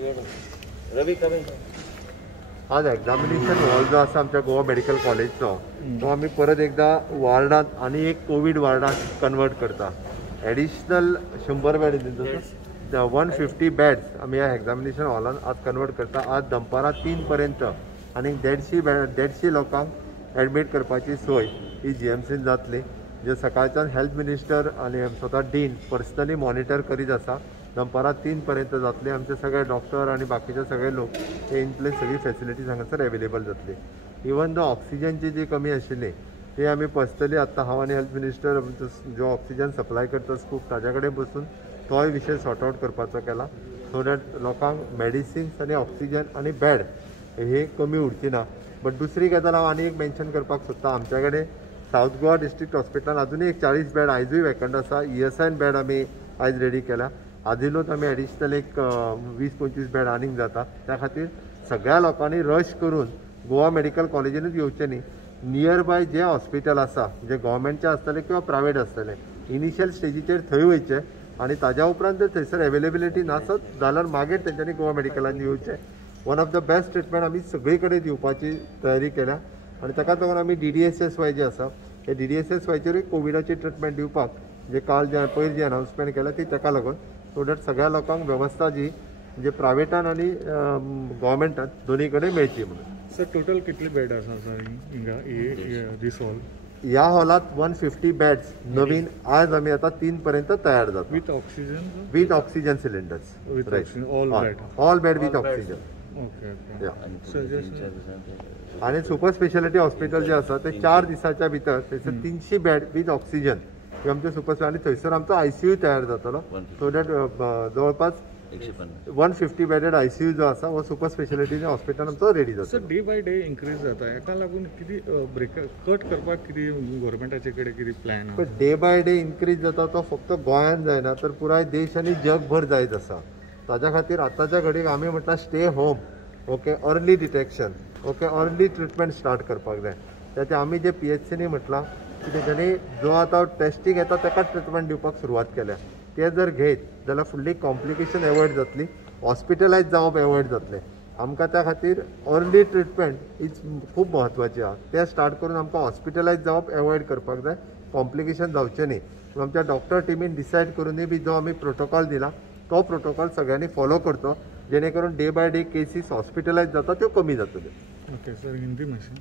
रवी coming. आज examination hall जो आसा आमच्या गोवा मेडिकल कॉलेजचो तो आमी परत एकदा वार्डांत आणि एक कोविड वार्डांत कन्वर्ट करता. एडिशनल 100 बेड 150 बेड्स आमी ह्या एक्झामिनेशन हॉलान आज कन्वर्ट करता. आज दनपारां 3 पर्यंत आणि 150 लोकांक एडमीट करपाची सोय ही GMCन जातली. जे सकाळच्यान हेल्थ मिनिस्टर आणि स्वता डीन पर्सनली मॉनिटर करीत आसा. दनपारां 3 पर्यंत जातली. आमचे सगळे डॉक्टर आणि बाकीचे सगळे लोक हे इन प्लेस सगळी फॅसिलिटीज हांगासर अवेलेबल जातली. इवन दो ऑक्सिजनची जी कमी आशिल्ली ती आमी पर्सनली आतां हांव आनी हेल्थ मिनिस्टर जो ऑक्सिजन सप्लाय करता स्कूप ताज्या कडेन बसून तोय विशय सॉर्ट आउट करपाचो केला. सो दॅट लोकांक मेडिसिन्स आणि ऑक्सिजन आणि बेड हे कमी उरची ना. बट दुसरी गजाल हांव आनी एक मेन्शन करपाक सोदता. आमच्या कडेन साऊथ गोवा डिस्ट्रिक्ट हॉस्पिटलान अजूनय एक 40 बेड आयजूय वेकंट आसा. ESIन बेड आमी आयज रेडी केला. आदिलोच आमी एडिशनल एक 20-25 बेड आनीक जाता. त्या खातीर सगळ्या लोकांनी रश करून गोवा मेडिकल कॉलेजीनूच येवचें न्ही. नियर बाय जे हॉस्पिटल आसा जे गव्हर्मेंटचे आसतले किंवा प्रायवेट आसतले इनिशियल स्टेजीचेर थंय वयचे आणि ताज्या उपरांत जर थंयसर अवेलेबिलिटी नासत जाल्यार मागीर तेंच्यांनी गोवा मेडिकलान येवचें. One of the best treatment आमी सगळी कडेन दिवपाची तयारी केल्या आणि ताका लागून आमी DDSSY जे आसा हे DDSSYचेरूय कोविडाची ट्रिटमेंट दिवपाक जे काल जे पयर जी अनाउन्समेंट केला ती ताका लागून. सो दॅट सगळ्या लोकांक व्यवस्था जी म्हणजे प्रायवेटान आणि गव्हर्मेंटान दोन्ही कडेन मेळची म्हणून. सर टोटल कितले बेड आसा सर हिंगा दिस हॉल? ह्या हॉलात 150 बेड्स नवीन आज आमी आता 3 पर्यंत तयार जाता. With oxygen cylinders. All bed with oxygen. आणि सुपर स्पेशालिटी हॉस्पिटल जे आसा ते 4 दिसाच्या भितर थंयसर 300 बेड विथ ऑक्सिजन हे आमचे सुपर आणि थंयसर आमचो ICU तयार जातलो. सो दॅट जवळपास 150 बेडेड ICU जो आसा वो सुपर स्पेशालिटी हॉस्पिटल आमचो रेडी जाता. Sir day by day increase जाता. हेका लागून कितें ब्रेक कट करपाक कितें गव्हर्मेंटाचे कडेन कितें प्लॅन आसा? डे बाय डे इन्क्रीज जाता तो फक्त गोंयांत जायना तर पुराय देश आनी जगभर जायत आसा. ताज्या खातीर आतांच्या घडीक आमी म्हणटा stay home. Okay, early detection. Okay, early treatment start करपाक जाय. त्याचे आमी जे PHCनी म्हटलां की तेच्यांनी जो आतां टेस्टींग येता ताकाच ट्रिटमेंट दिवपाक सुरवात केल्या. ते जर घेत जाल्यार फुडली कॉम्प्लिकेशन एवॉयड जातली. हॉस्पिटलायज जावप एवॉयड जातलें. आमकां त्या खातीर अर्ली ट्रिटमेंट इज खूब म्हत्वाची आहा. ते स्टार्ट करून आमकां हॉस्पिटलायज जावप एवॉयड करपाक जाय. कॉम्प्लिकेशन जावचें न्ही. आमच्या डॉक्टर टिमीन डिसायड करूनय बी जो आमी प्रोटोकॉल दिला तो प्रोटोकॉल सगळ्यांनी फॉलो करचो जेणे करून डे बाय डे केसीस हॉस्पिटलायज जाता त्यो कमी जातल्यो. ओके सर, हिंदी मातशें